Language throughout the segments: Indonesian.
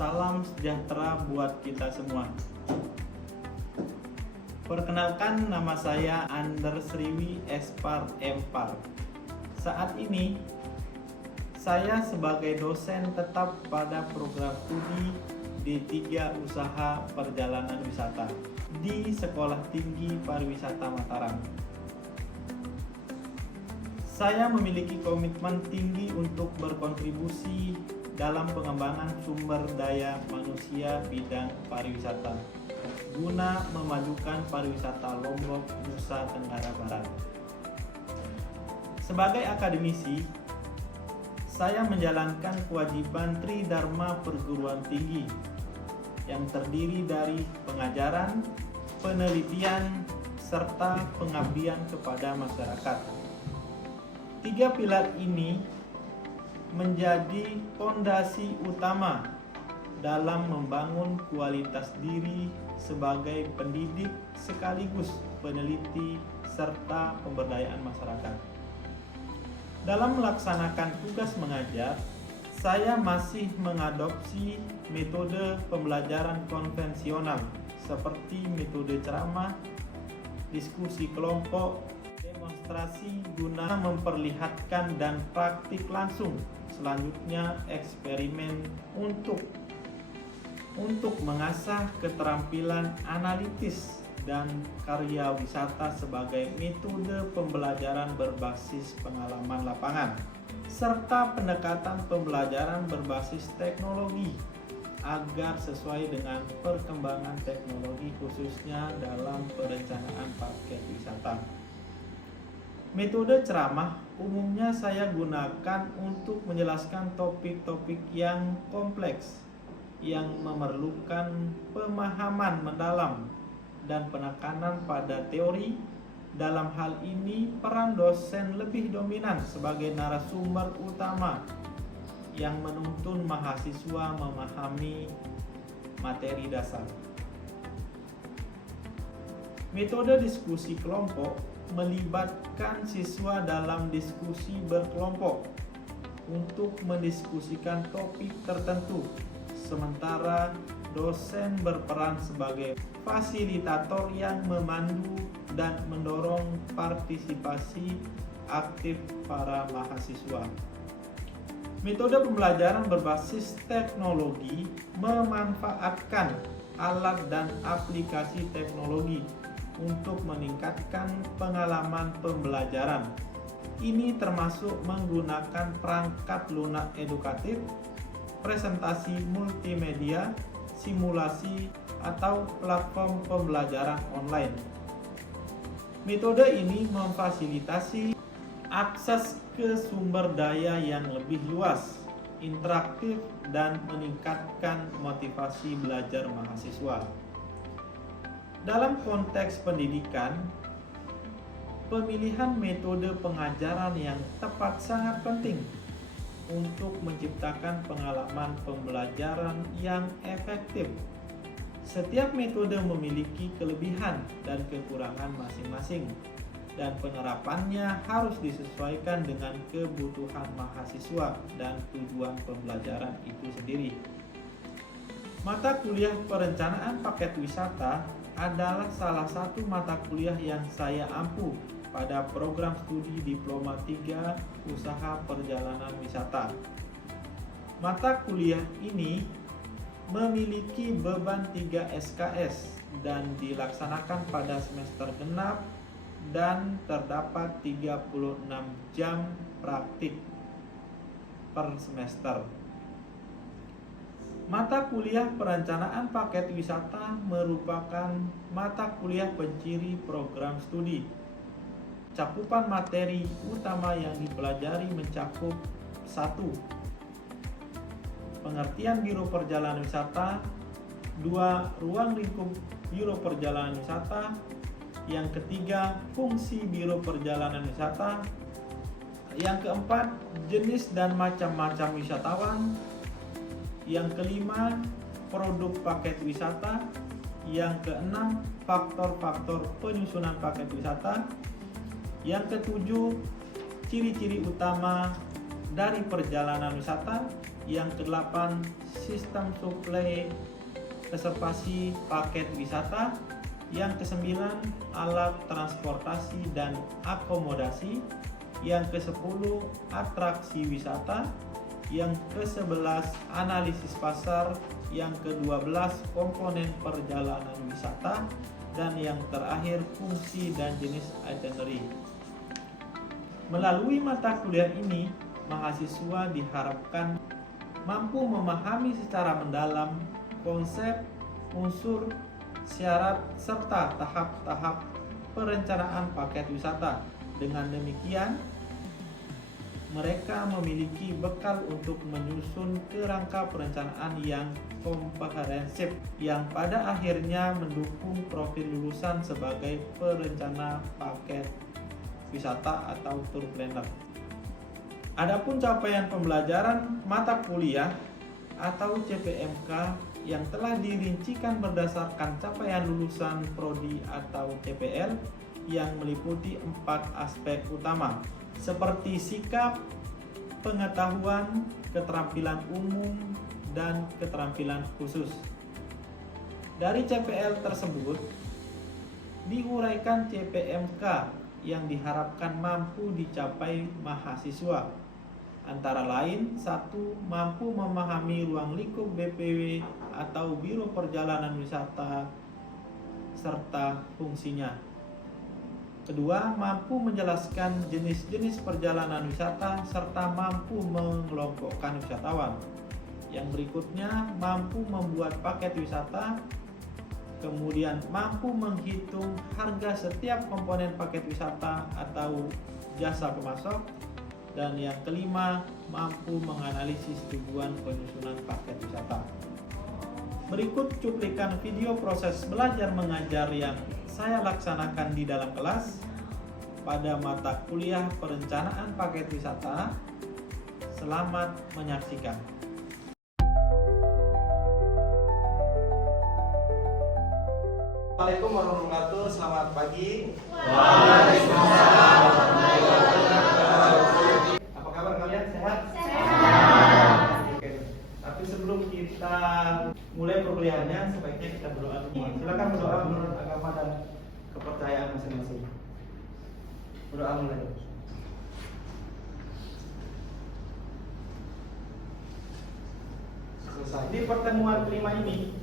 Salam sejahtera buat kita semua. Perkenalkan, nama saya Andersriwi Espar Empar. Saat ini saya sebagai dosen tetap pada program studi D3 Usaha Perjalanan Wisata di Sekolah Tinggi Pariwisata Mataram. Saya memiliki komitmen tinggi untuk berkontribusi dalam pengembangan sumber daya manusia bidang pariwisata guna memajukan pariwisata Lombok, Nusa Tenggara Barat. Sebagai akademisi, saya menjalankan kewajiban Tridharma Perguruan Tinggi yang terdiri dari pengajaran, penelitian, serta pengabdian kepada masyarakat. Tiga pilar ini menjadi fondasi utama dalam membangun kualitas diri sebagai pendidik sekaligus peneliti serta pemberdayaan masyarakat. Dalam melaksanakan tugas mengajar, saya masih mengadopsi metode pembelajaran konvensional seperti metode ceramah, diskusi kelompok, demonstrasi guna memperlihatkan dan praktik langsung. Selanjutnya eksperimen untuk mengasah keterampilan analitis dan karya wisata sebagai metode pembelajaran berbasis pengalaman lapangan, serta pendekatan pembelajaran berbasis teknologi agar sesuai dengan perkembangan teknologi khususnya dalam perencanaan paket wisata. Metode ceramah umumnya saya gunakan untuk menjelaskan topik-topik yang kompleks yang memerlukan pemahaman mendalam dan penekanan pada teori. Dalam hal ini, peran dosen lebih dominan sebagai narasumber utama yang menuntun mahasiswa memahami materi dasar. Metode diskusi kelompok melibatkan siswa dalam diskusi berkelompok untuk mendiskusikan topik tertentu, sementara dosen berperan sebagai fasilitator yang memandu dan mendorong partisipasi aktif para mahasiswa. Metode pembelajaran berbasis teknologi memanfaatkan alat dan aplikasi teknologi untuk meningkatkan pengalaman pembelajaran. Ini termasuk menggunakan perangkat lunak edukatif, presentasi multimedia, simulasi, atau platform pembelajaran online. Metode ini memfasilitasi akses ke sumber daya yang lebih luas, interaktif, dan meningkatkan motivasi belajar mahasiswa. Dalam konteks pendidikan, pemilihan metode pengajaran yang tepat sangat penting untuk menciptakan pengalaman pembelajaran yang efektif. Setiap metode memiliki kelebihan dan kekurangan masing-masing, dan penerapannya harus disesuaikan dengan kebutuhan mahasiswa dan tujuan pembelajaran itu sendiri. Mata kuliah perencanaan paket wisata adalah salah satu mata kuliah yang saya ampu pada program studi Diploma 3 Usaha Perjalanan Wisata. Mata kuliah ini memiliki beban 3 SKS dan dilaksanakan pada semester genap dan terdapat 36 jam praktik per semester. Mata kuliah perencanaan paket wisata merupakan mata kuliah penciri program studi. Cakupan materi utama yang dipelajari mencakup 1. Pengertian Biro Perjalanan Wisata. 2. Ruang lingkup Biro Perjalanan Wisata. Yang ketiga, fungsi Biro Perjalanan Wisata. Yang keempat, jenis dan macam-macam wisatawan. Yang kelima, produk paket wisata. Yang keenam, faktor-faktor penyusunan paket wisata. Yang ketujuh, ciri-ciri utama dari perjalanan wisata. Yang kedelapan, sistem suplai reservasi paket wisata. Yang kesembilan, alat transportasi dan akomodasi. Yang ke-10, atraksi wisata. Yang ke-11, analisis pasar. Yang ke-12, komponen perjalanan wisata. Dan yang terakhir, fungsi dan jenis itinerary. Melalui mata kuliah ini, mahasiswa diharapkan mampu memahami secara mendalam konsep, unsur, syarat, serta tahap-tahap perencanaan paket wisata. Dengan demikian, mereka memiliki bekal untuk menyusun kerangka perencanaan yang komprehensif yang pada akhirnya mendukung profil lulusan sebagai perencana paket wisata atau tour planner. Adapun capaian pembelajaran mata kuliah atau CPMK yang telah dirincikan berdasarkan capaian lulusan prodi atau CPL yang meliputi 4 aspek utama seperti sikap, pengetahuan, keterampilan umum, dan keterampilan khusus. Dari CPL tersebut diuraikan CPMK yang diharapkan mampu dicapai mahasiswa. Antara lain, 1. Mampu memahami ruang lingkup BPW atau Biro Perjalanan Wisata serta fungsinya. 2. Mampu menjelaskan jenis-jenis perjalanan wisata serta mampu mengelompokkan wisatawan. Yang berikutnya, mampu membuat paket wisata. Kemudian mampu menghitung harga setiap komponen paket wisata atau jasa pemasok. Dan yang kelima, mampu menganalisis tujuan penyusunan paket wisata. Berikut cuplikan video proses belajar mengajar yang saya laksanakan di dalam kelas pada mata kuliah perencanaan paket wisata. Selamat menyaksikan. Assalamualaikum warahmatullahi wabarakatuh. Selamat pagi. Waalaikumsalam warahmatullahi wabarakatuh. Apa kabar kalian? Sehat? Sehat. Oke. Tapi sebelum kita mulai perkuliahannya, sebaiknya kita berdoa semua. Silakan berdoa menurut agama dan kepercayaan masing-masing. Berdoa mulai. Selesai. Di pertemuan kelima ini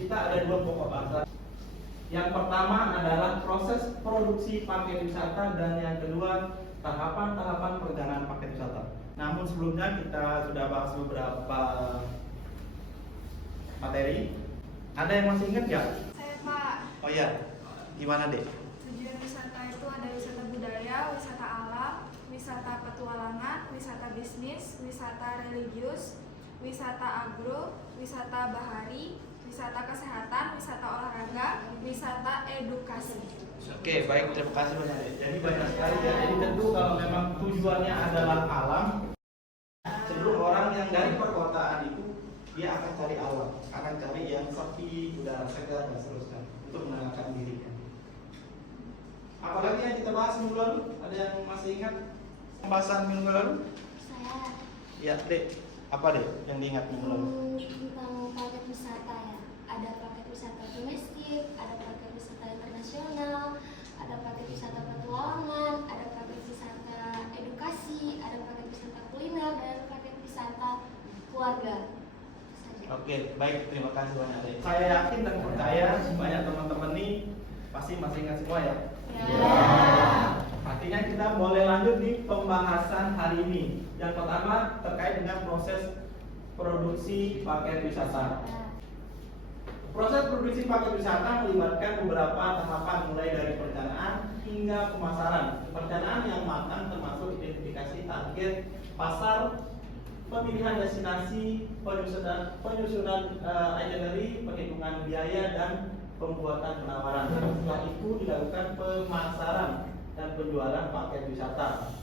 kita ada 2 pokok bahasa. Yang pertama adalah proses produksi paket wisata dan yang kedua tahapan-tahapan perjalanan paket wisata. Namun sebelumnya kita sudah bahas beberapa materi. Ada yang masih ingat nggak? Saya Pak. Oh iya, gimana deh? Tujuan wisata itu ada wisata budaya, wisata alam, wisata petualangan, wisata bisnis, wisata religius, wisata agro, wisata bahari, wisata kesehatan, wisata olahraga, wisata edukasi. Oke, baik, terima kasih banyak. Jadi banyak sekali ya. Jadi tentu kalau memang tujuannya adalah alam, cenderung orang yang dari perkotaan itu dia akan cari alam, akan cari yang sepi, udara segar dan seterusnya untuk menenangkan dirinya. Apalagi yang kita bahas minggu lalu? Ada yang masih ingat pembahasan minggu lalu? Saya Ya, Dek. Apa deh yang diingat minggu lalu? tentang paket wisata ya. Ada paket wisata domestik, ada paket wisata internasional, ada paket wisata petualangan, ada paket wisata edukasi, ada paket wisata kuliner, dan ada paket wisata keluarga. Oke, baik, terima kasih banyak Dek. Saya yakin dan percaya banyak teman-teman nih pasti masih ingat semua ya. Artinya kita boleh lanjut di pembahasan hari ini. Yang pertama terkait dengan proses produksi paket wisata. Proses produksi paket wisata melibatkan beberapa tahapan mulai dari perencanaan hingga pemasaran. Perencanaan yang matang termasuk identifikasi target pasar, pemilihan destinasi, penyusunan itinerary, perhitungan biaya dan pembuatan penawaran. Setelah itu dilakukan pemasaran dan penjualan paket wisata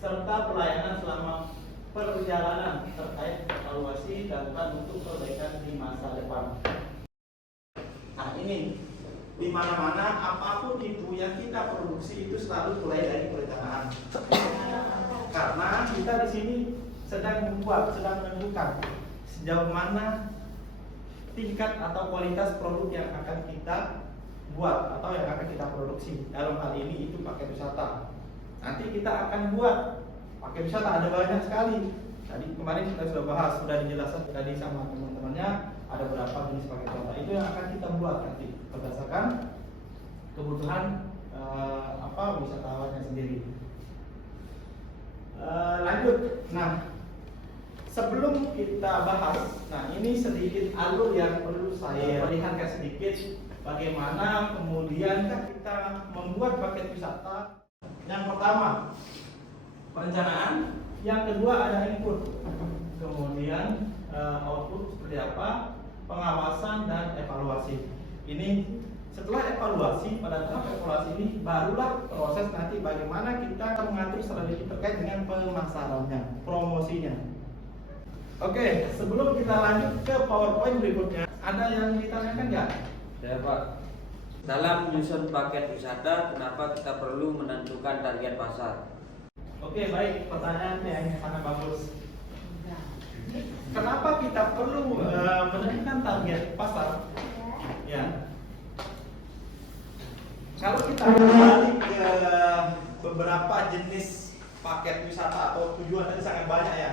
serta pelayanan selama perjalanan terkait evaluasi dilakukan untuk perbaikan di masa depan. Nah ini di mana-mana apapun itu yang kita produksi itu selalu mulai dari perencanaan. Karena kita di sini sedang menentukan sejauh mana tingkat atau kualitas produk yang akan kita buat atau yang akan kita produksi. Dalam hal ini itu paket wisata. Nanti kita akan buat paket wisata, ada banyak sekali. Tadi kemarin kita sudah bahas, sudah dijelaskan tadi sama teman-temannya ada berapa jenis paket wisata. Itu yang akan kita buat nanti berdasarkan kebutuhan wisatawannya sendiri. Lanjut. Nah, sebelum kita bahas, nah ini sedikit alur yang perlu saya lihatkan sedikit bagaimana kemudian kita membuat paket wisata. Yang pertama, perencanaan. Yang kedua ada input. Kemudian output seperti apa, pengawasan dan evaluasi. Ini setelah evaluasi, pada tahap evaluasi ini barulah proses nanti bagaimana kita mengatur strategi terkait dengan pemasarannya, promosinya. Oke, sebelum kita lanjut ke PowerPoint berikutnya, ada yang ditanyakan nggak? Ya Pak, dalam menyusun paket wisata, kenapa kita perlu menentukan target pasar? Oke, baik, pertanyaan yang sangat bagus. Kenapa kita perlu menentukan target pasar? Ya, kalau kita kembali ke beberapa jenis paket wisata atau tujuan tadi sangat banyak ya.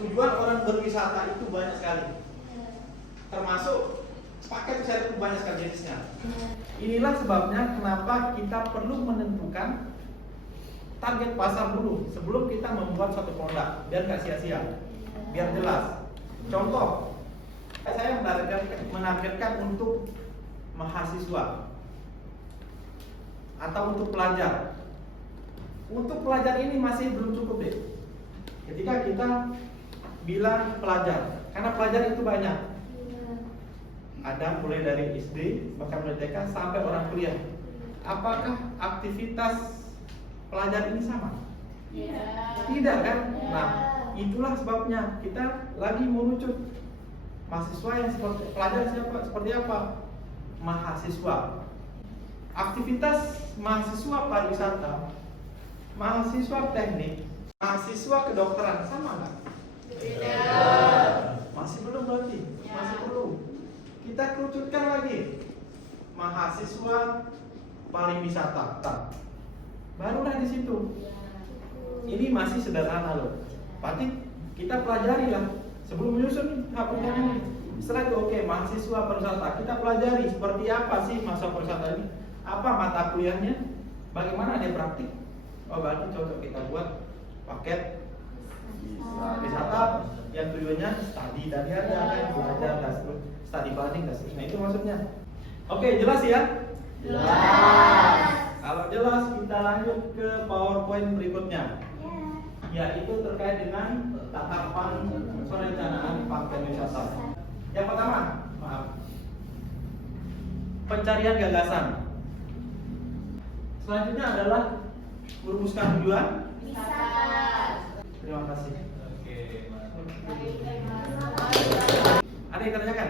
Tujuan orang berwisata itu banyak sekali, termasuk paket wisata itu banyak sekali jenisnya. Inilah sebabnya kenapa kita perlu menentukan target pasar dulu sebelum kita membuat suatu produk, biar nggak sia-sia, biar jelas. Contoh, saya menargetkan untuk mahasiswa atau untuk pelajar. Untuk pelajar ini masih belum cukup deh. Ketika kita bilang pelajar, karena pelajar itu banyak. Ada mulai dari SD, bahkan mulai TK sampai orang kuliah. Apakah aktivitas pelajar ini sama? Tidak kan? Nah, itulah sebabnya kita lagi merucut mahasiswa yang seperti pelajar seperti apa? Mahasiswa. Aktivitas mahasiswa pariwisata, mahasiswa teknik, mahasiswa kedokteran sama nggak? Tidak. Masih belum berarti? Masih belum. Kita kerucutkan lagi. Mahasiswa pariwisata. Barulah di situ. Ini masih sederhana loh. Berarti kita pelajari lah sebelum menyusun pertanyaan ini. Setelah itu oke, mahasiswa pariwisata, kita pelajari seperti apa sih mahasiswa pariwisata ini, apa mata kuliahnya, bagaimana dia praktik. Oh, berarti cocok kita buat paket wisata yang tujuannya studi tadi ada kan, belajar dan studi banding dan seterusnya. Itu maksudnya. Oke, jelas ya? Jelas. Kalau jelas, kita lanjut ke PowerPoint berikutnya, yaitu terkait dengan tahapan perencanaan paket wisata. Yang pertama, pencarian gagasan. Selanjutnya adalah merumuskan tujuan. Terima kasih. Ada yang ditanyakan?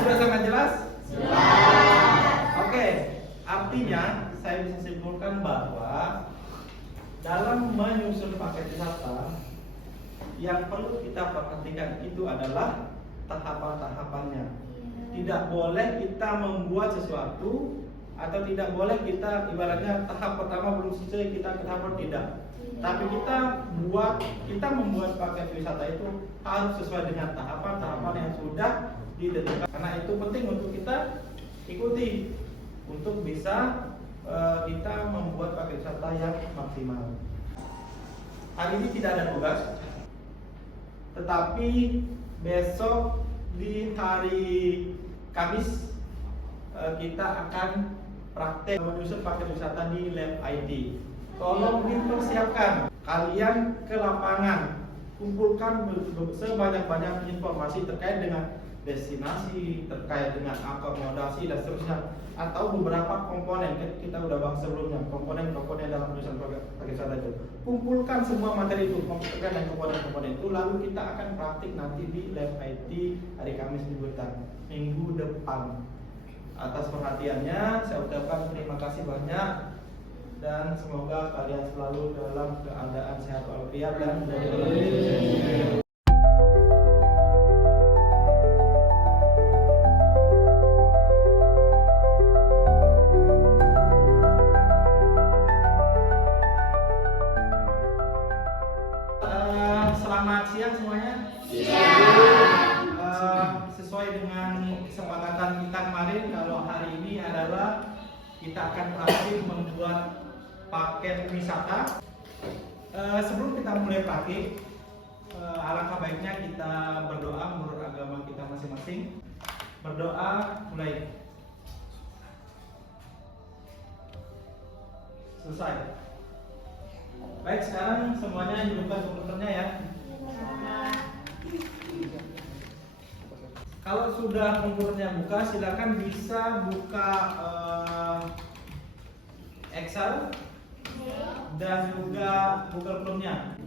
Sudah sangat jelas? Oke, artinya saya bisa simpulkan bahwa dalam menyusun paket wisata yang perlu kita perhatikan itu adalah tahapan-tahapannya. Tidak boleh kita membuat sesuatu atau tidak boleh kita ibaratnya tahap pertama belum selesai kita ke tahap tidak. Tapi kita membuat paket wisata itu harus sesuai dengan tahapan-tahapan yang sudah ditentukan. Karena itu penting untuk kita ikuti untuk bisa kita membuat paket wisata yang maksimal. Hari ini tidak ada tugas, tetapi besok di hari Kamis kita akan praktek menyusun paket wisata di Lab IT. Tolong dipersiapkan, kalian ke lapangan, kumpulkan sebanyak-banyak informasi terkait dengan destinasi, terkait dengan akomodasi dan seterusnya, atau beberapa komponen. Kita udah bahas sebelumnya komponen-komponen dalam penyusunan paket wisata itu. Kumpulkan semua materi itu terkait dengan komponen-komponen itu, lalu kita akan praktik nanti di Lab IT hari Kamis minggu depan. Atas perhatiannya saya ucapkan terima kasih banyak. dan semoga kalian selalu dalam keadaan sehat walafiat dan menjadi orang yang sukses. Selamat siang semuanya. Sesuai dengan kesepakatan kita kemarin, kalau hari ini adalah kita akan praktik membuat paket wisata. Sebelum kita mulai praktik, alangkah baiknya kita berdoa menurut agama kita masing-masing. Berdoa mulai. Selesai. Baik, sekarang semuanya hidupkan komputernya ya. Kalau sudah komputernya buka, silakan bisa buka Excel dan juga Google Chrome-nya.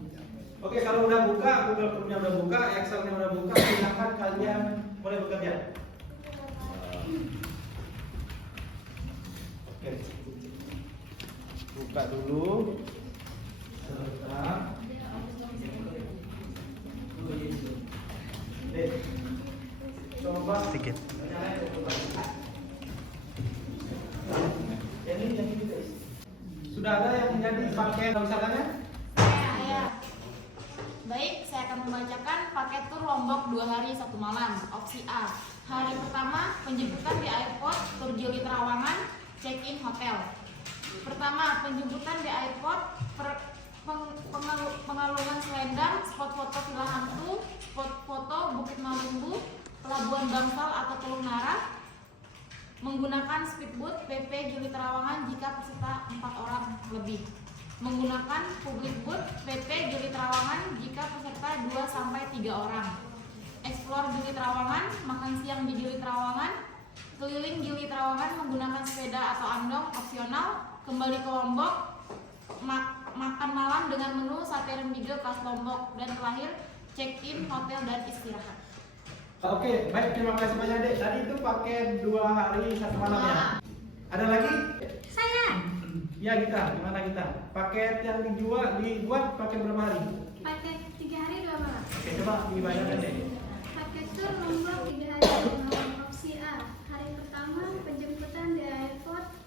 Oke, kalau udah buka, Google Chrome-nya udah buka, Excel-nya udah buka, silakan kalian mulai bekerja. Oke, buka dulu. Sebentar. Coba sedikit. Sudah ada yang menjadi paket wisatanya? Saya. Baik, saya akan membacakan paket tur Lombok 2 hari 1 malam. Opsi A. Hari pertama, penjemputan di airport, tur Gili Trawangan, check-in hotel. Pertama, penjemputan di airport, pengalungan selendang, spot foto Villa Hantu, spot foto Bukit Malumbu, Pelabuhan Bangsal atau Teluk Nara. Menggunakan speedboat PP Gili Trawangan jika peserta 4 orang lebih. Menggunakan public boat PP Gili Trawangan jika peserta 2-3 orang. Explore Gili Trawangan, makan siang di Gili Trawangan, keliling Gili Trawangan menggunakan sepeda atau andong opsional, kembali ke Lombok, makan malam dengan menu sate rembige khas Lombok, dan terakhir check-in hotel dan istirahat. Oke, baik, terima kasih banyak Dek. Tadi itu paket 2 hari 1 malam ya. Ada lagi? Saya. Ya, kita. Gimana kita? Paket yang dibuat paket berapa hari? Paket 3 hari 2 malam. Oke, coba dibayarkan Dek. Paket tur Lombok 3 hari 2 malam. Opsi A. Hari pertama penjemputan di airport.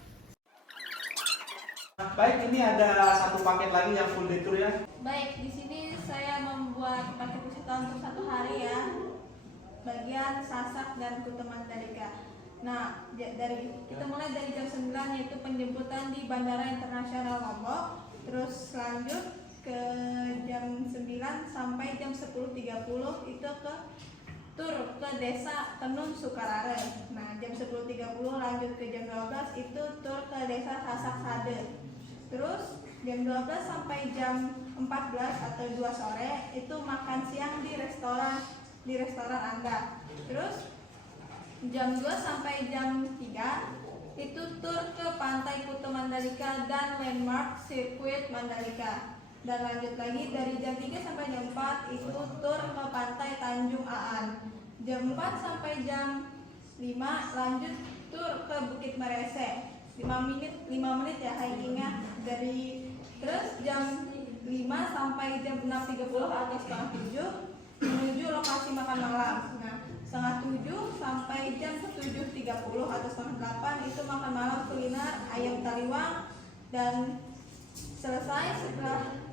Baik, ini ada satu paket lagi yang full day tour ya. Baik, di sini saya membuat paket wisata untuk 1 hari ya. Bagian Sasak dan Kuta Mandalika. Nah, kita mulai dari jam 9 yaitu penjemputan di Bandara Internasional Lombok. Terus lanjut ke jam 9 sampai jam 10.30 itu ke tur ke Desa Tenun Sukarare. Nah, jam 10.30 lanjut ke jam 12 itu tur ke Desa Sasak Sade. Terus jam 12 sampai jam 14 atau 2 sore itu makan siang di restoran Anda. Terus jam 2 sampai jam 3 itu tur ke Pantai Kuta Mandalika dan landmark sirkuit Mandalika. Dan lanjut lagi dari jam 3 sampai jam 4 itu tur ke Pantai Tanjung Aan. Jam 4 sampai jam 5 lanjut tur ke Bukit Merese. 5 menit ya hikingnya. Terus jam 5 sampai jam 6.30 atau setengah 7 menuju lokasi makan malam. Nah, setengah 7 sampai jam 7.30 atau setengah 8 itu makan malam kuliner ayam taliwang, dan selesai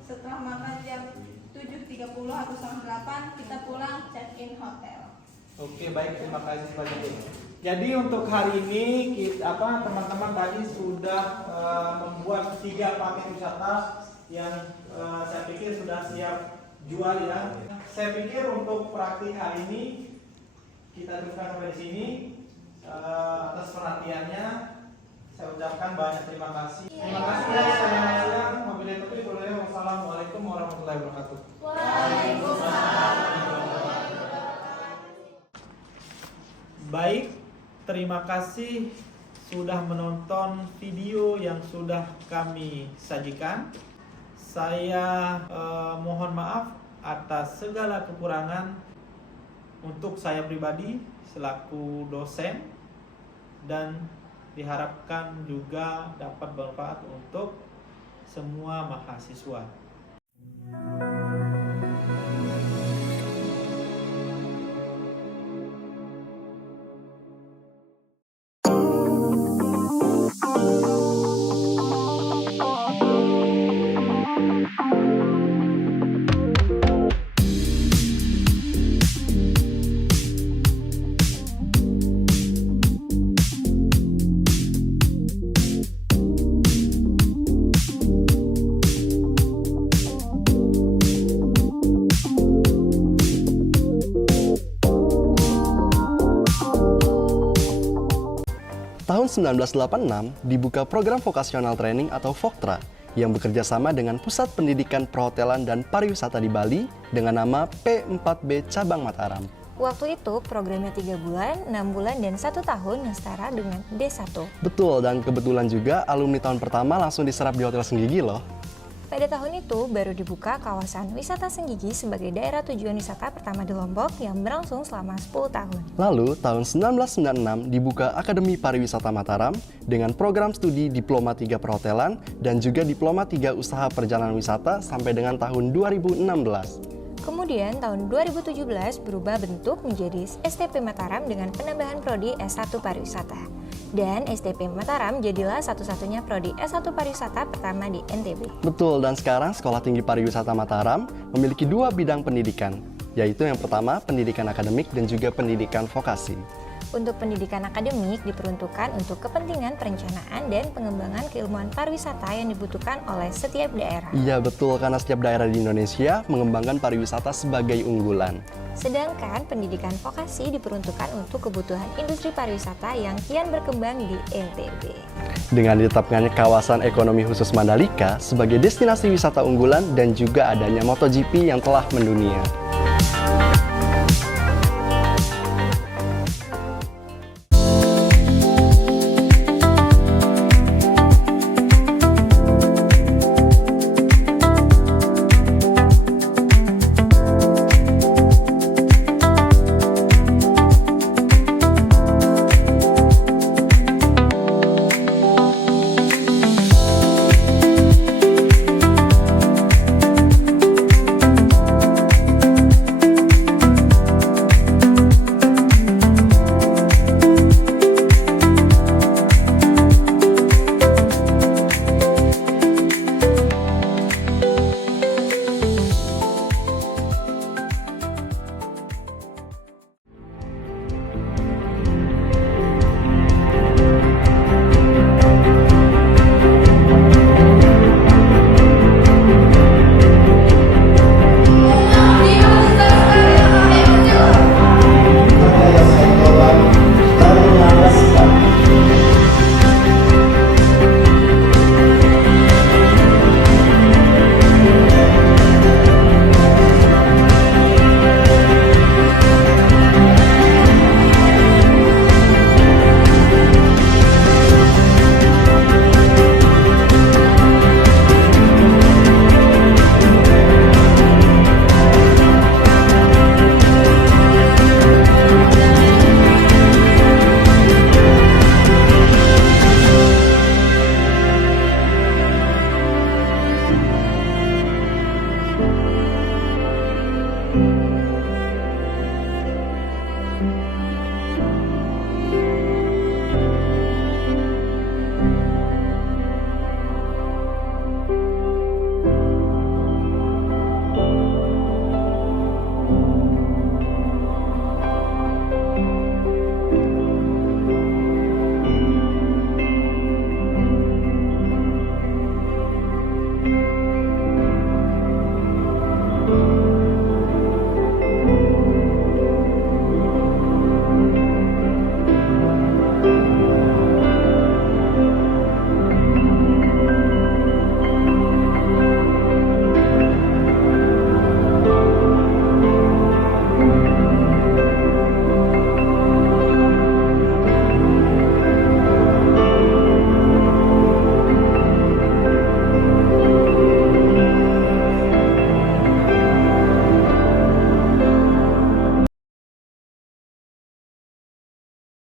setelah makan jam 7.30 atau setengah 8 kita pulang check-in hotel. Oke, baik, terima kasih banyak. Jadi untuk hari ini teman-teman tadi sudah membuat 3 paket wisata yang saya pikir sudah siap jual ya. Saya pikir untuk praktik hari ini kita cukupkan sampai di sini. Atas perhatiannya saya ucapkan banyak terima kasih. Terima kasih ya. Wabillahi taufiq wal hidayah. Wassalamualaikum warahmatullahi wabarakatuh. Waalaikumsalam. Baik, terima kasih sudah menonton video yang sudah kami sajikan. Saya mohon maaf atas segala kekurangan untuk saya pribadi selaku dosen, dan diharapkan juga dapat bermanfaat untuk semua mahasiswa. Tahun 1986 dibuka program vocational training atau VOCTRA yang bekerja sama dengan Pusat Pendidikan Perhotelan dan Pariwisata di Bali dengan nama P4B Cabang Mataram. Waktu itu programnya 3 bulan, 6 bulan, dan 1 tahun yang setara dengan D1. Betul, dan kebetulan juga alumni tahun pertama langsung diserap di Hotel Senggigi loh. Pada tahun itu baru dibuka kawasan wisata Senggigi sebagai daerah tujuan wisata pertama di Lombok yang berlangsung selama 10 tahun. Lalu, tahun 1996 dibuka Akademi Pariwisata Mataram dengan program studi Diploma 3 Perhotelan dan juga Diploma 3 Usaha Perjalanan Wisata sampai dengan tahun 2016. Kemudian tahun 2017 berubah bentuk menjadi STP Mataram dengan penambahan prodi S1 Pariwisata. Dan STP Mataram jadilah satu-satunya prodi S1 Pariwisata pertama di NTB. Betul, dan sekarang Sekolah Tinggi Pariwisata Mataram memiliki 2 bidang pendidikan, yaitu yang pertama pendidikan akademik dan juga pendidikan vokasi. Untuk pendidikan akademik diperuntukkan untuk kepentingan perencanaan dan pengembangan keilmuan pariwisata yang dibutuhkan oleh setiap daerah. Iya betul, karena setiap daerah di Indonesia mengembangkan pariwisata sebagai unggulan. Sedangkan pendidikan vokasi diperuntukkan untuk kebutuhan industri pariwisata yang kian berkembang di NTB. Dengan ditetapkannya kawasan ekonomi khusus Mandalika sebagai destinasi wisata unggulan dan juga adanya MotoGP yang telah mendunia.